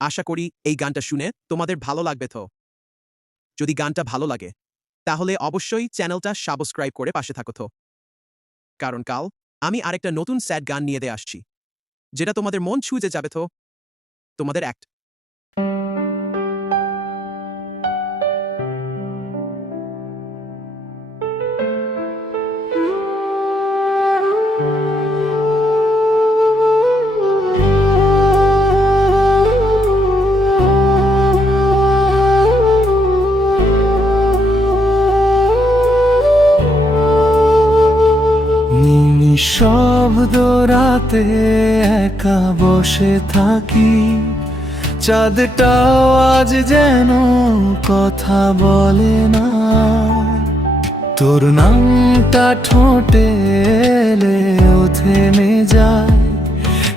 আশা করি এই গানটা শুনে তোমাদের ভালো লাগবে তো। যদি গানটা ভালো লাগে তাহলে অবশ্যই চ্যানেলটা সাবস্ক্রাইব করে পাশে থাকো তো। কারণ কাল আমি আরেকটা নতুন স্যাড গান নিয়ে আসছি, যেটা তোমাদের মন ছুঁয়ে যাবে তো। তোমাদের অ্যাক্ট নিঃশব্দ রাতে একা বসে থাকি, চাঁদটাও আজ যেন কথা বলে না। তোর নামটা ঠোঁটে এলেও থেমে যায়,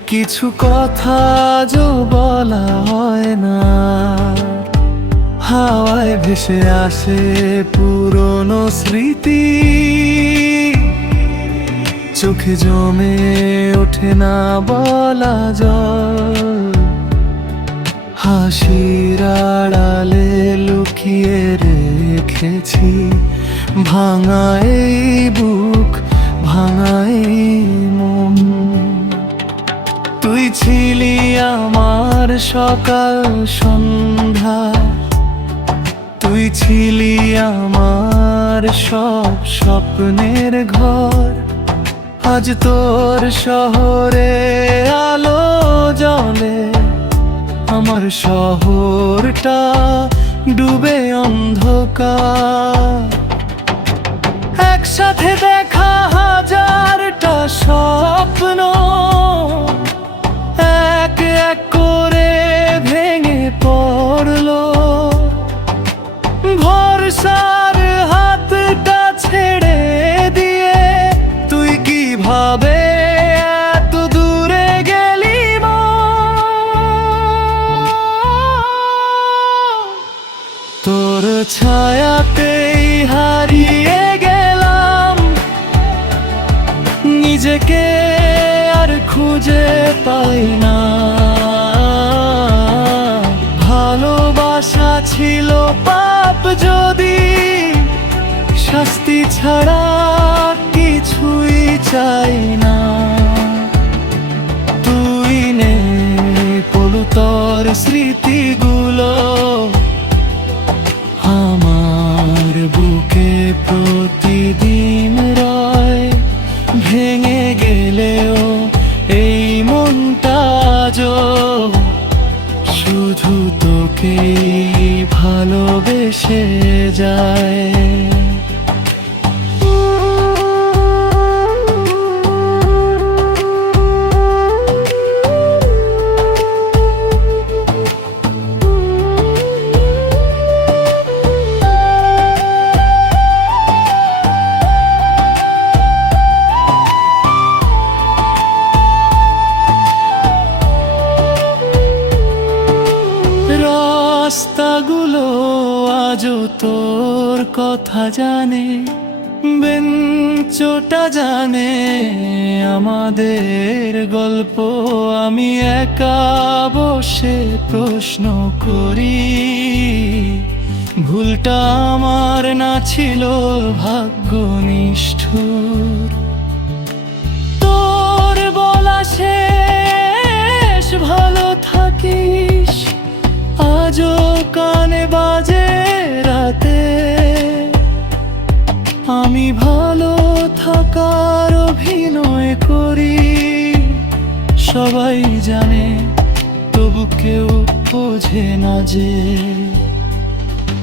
কিছু কথা আজও বলা হয় না। হাওয়ায় ভেসে আসে পুরনো স্মৃতি, চোখে জমে ওঠে না বলা জল। হাসির আড়ালে লুকিয়ে রেখেছি ভাঙা এই বুক, ভাঙা এই মন। তুই ছিলি আমার সকাল সন্ধ্যা, তুই ছিলি আমার সব স্বপ্নের ঘর। আজ তোর শহরে আলো জ্বলে, আমার শহরটা ডুবে অন্ধকার। একসাথে দেখা হাজারটা স্বপ্ন এক এক করে ভেঙে পড়লো। ভরসার হাতটা ছেড়ে দিয়ে তুই কিভাবে এত দূরে গেলি তোর ছায়াতেই হারিয়ে গেলাম নিজেকে, আর খুঁজে পাই না। ভালোবাসা ছিল পাপ যদি, শাস্তি ছাড়া কিছুই চাই না। তুই নে পলুতর স্মৃতিগুলো আমার বুকে প্রতিদিন রয়। ভেঙে গেলেও এই মনটা আজও শুধু তোকেই ভালোবেসে যায়। রাস্তাগুলো আজও তোর কথা জানে, বেঞ্চটা জানে আমাদের গল্প। আমি একা বসে প্রশ্ন করি, ভুলটা আমার না ছিল ভাগ্য নিষ্ঠুর। তোর বলা শেষ ভালো থাকিস আজও কানে বাজে রাতে। আমি ভালো থাকার অভিনয় করি, সবাই জানে তবু কেউ বোঝে না যে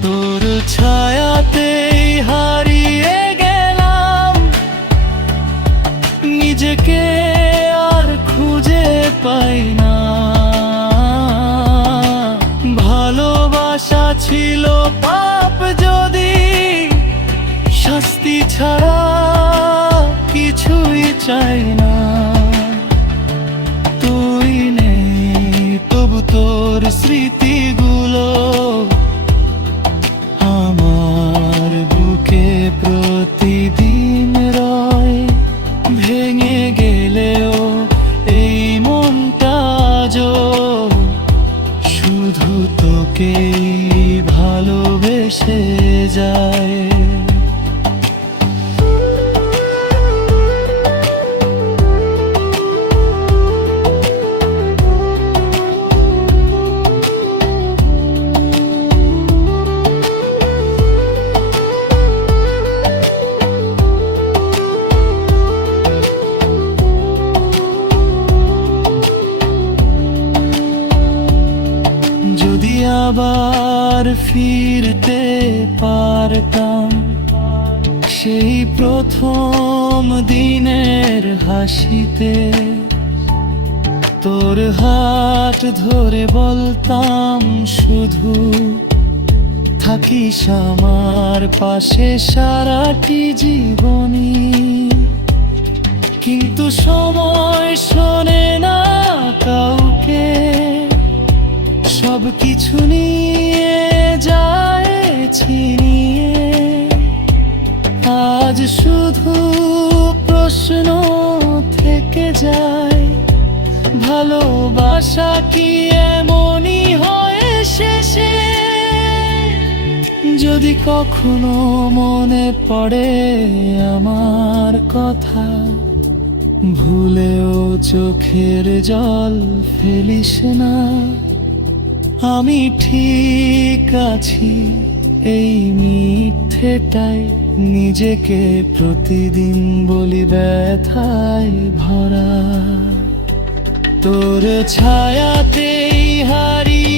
তোর ছায়াতেই হারিয়ে গেলাম নিজেকে, আর খুঁজে পাই না। ভালোবাসা ছিল পাপ যদি, শাস্তি ছাড়া কিছুই চাই না। তুই নেই তবু তোর স্মৃতিগুলো আমার বুকে প্রতিদিন রয়। ভেঙে গেলেও এই মনটা আজও শুধু তোকেই ভালোবেসে যায়। যদি আবার ফিরতে পারতাম সেই প্রথম দিনের হাসিতে, তোর হাত ধরে বলতাম শুধু থাকিস আমার পাশে সারাটি জীবনী। কিন্তু সময় শোনে না কাউকে, সব কিছু নিয়ে যায় ছিনিয়ে। আজ শুধু প্রশ্ন থেকে যায়, ভালোবাসা কি এমনই হয় শেষে? যদি কখনো মনে পড়ে আমার কথা, ভুলেও চোখের জল ফেলিস না। আমি ঠিক আছি এই মিথ্যেটাই নিজেকে প্রতিদিন বলি ব্যথায় ভরা। তোর ছায়াতেই হারিয়ে